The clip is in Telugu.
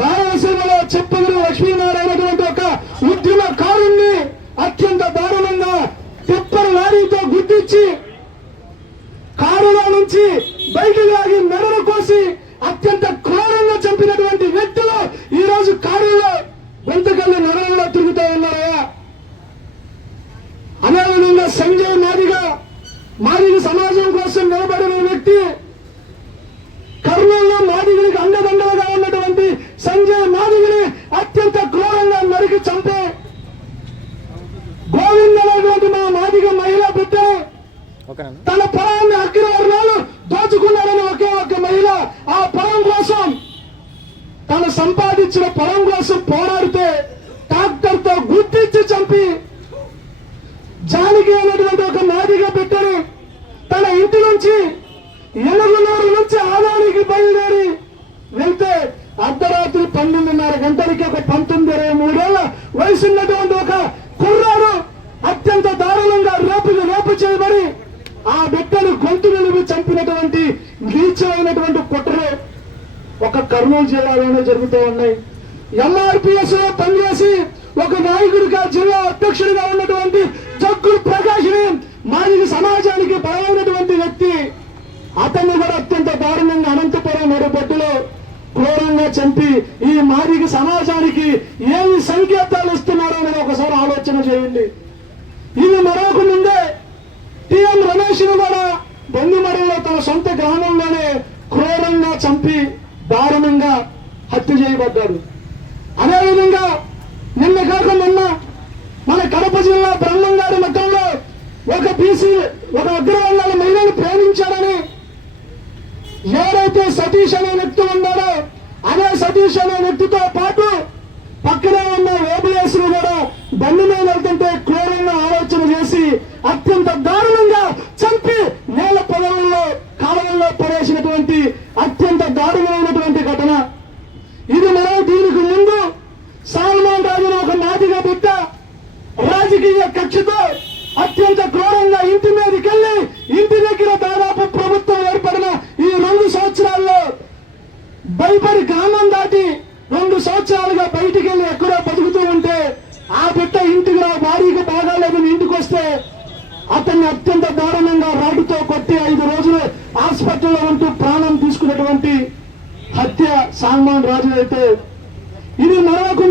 రాయలసీమలో చెప్పగిరి లక్ష్మీనారాయణ ఒక ఉద్యమకారుణ్ణి అత్యంత దారుణంగా టిప్పర్ లారీతో గుద్దించి కారులో నుంచి బయటికి లాగి మెడలు కోసి అత్యంత క్రూరంగా చంపినటువంటి వ్యక్తులు ఈ రోజు కారులో గొంతుకల్లి నగరంలో తిరుగుతూ ఉన్నారయ్యా. అదేవిధంగా సంజయ్ మాదిగ సమాజం కోసం నిలబడిన వ్యక్తి, కర్నూలులో మాదిగలకు అండదండలుగా ఉన్నటువంటి సంజయ్ మాదిగని అత్యంత క్రూరంగా నరికి చంపే గోవింద అనేటువంటి మా మాదిగ మహిళా బిడ్డ తన పొలాన్ని అగ్రవర్ణాలు దోచుకున్నారని ఒకే ఒక్క మహిళ ఆ పొలం కోసం, తను సంపాదించిన పొలం కోసం పోరాడితే ట్రాక్టర్ తో గుర్తించి చంపి జానకి అనేటువంటి ఒక మాదిగ బిడ్డని తన ఇంటి నుంచి ఎనుగునూరు నుంచి ఆదానికి బయలుదేరి వెళ్తే అర్ధరాత్రి 12:30 గంటలకి ఒక 19-23 ఏళ్ల వయసున్నటువంటి ఒక కుర్రాడు అత్యంత దారుణంగా రేపు చేయబడి ఆ బిడ్డను గొంతు నిలిపి చంపినటువంటి నీచమైనటువంటి కుట్రలు ఒక కర్నూలు జిల్లాలోనే జరుగుతూ ఉన్నాయి. ఎంఆర్పిఎస్ లో పనిచేసి ఒక నాయకుడిగా జిల్లా అధ్యక్షుడిగా ఉన్నటువంటి జగ్గుల ప్రకాష్ని మాదిగ సమాజానికి బలమైనటువంటి వ్యక్తి, అతన్ని కూడా అత్యంత దారుణంగా అనంతపురం నడుబొట్టులో క్రూరంగా చంపి ఈ మాదిగ సమాజానికి ఏమి సంకేతాలు ఇస్తున్నారో అనేది ఒకసారి ఆలోచన చేయండి. ఇది మరొక ముందే టిఎం రమేష్ ను కూడా బొందిమడిలో తన సొంత గ్రామంలోనే క్రూరంగా చంపి దారుణంగా హత్య చేయబడ్డాడు. అదేవిధంగా నిన్న కాక మొన్న మన కడప జిల్లా బ్రహ్మంగారి మఠంలో ఒక అగ్రవర్ణాల మహిళను ప్రేమించాడని ఎవరైతే సతీష్ అనే వ్యక్తి ఉన్నాడో అదే సతీష్ అనే వ్యక్తితో పాటు పక్కనే ఉన్న ఓబులేస్ ను కూడా బండి మీద వెళ్తుంటే క్రూరంగా ఆలోచన చేసి అత్యంత దారుణంగా చంపి నేల పొలంలో కాలువల్లో పడేసినటువంటి అత్యంత దారుణమైనటువంటి ఘటన ఇది. దీనికి ముందు సాల్మాన్ రాజును ఒక మాదిగ బిడ్డ రాజకీయ కక్షతో అత్యంత క్రూరంగా ఇంటి మీదకి వెళ్లి ఇంటి దగ్గర దాదాపు ప్రభుత్వం ఏర్పడిన ఈ 2 సంవత్సరాల్లో భయపడి గ్రామం దాటి 2 సంవత్సరాలుగా బయటికి వెళ్లి ఎక్కడో బతుకుతూ ఉంటే ఆ బిడ్డ ఇంటికి భార్యకు బాగాలేదని ఇంటికి వస్తే అతన్ని అత్యంత దారుణంగా రాడ్డుతో కొట్టి 5 రోజులు హాస్పిటల్లో ఉంటూ ప్రాణం తీసుకున్నటువంటి హత్య సాల్మాన్ రాజు అయితే ఇది మరొక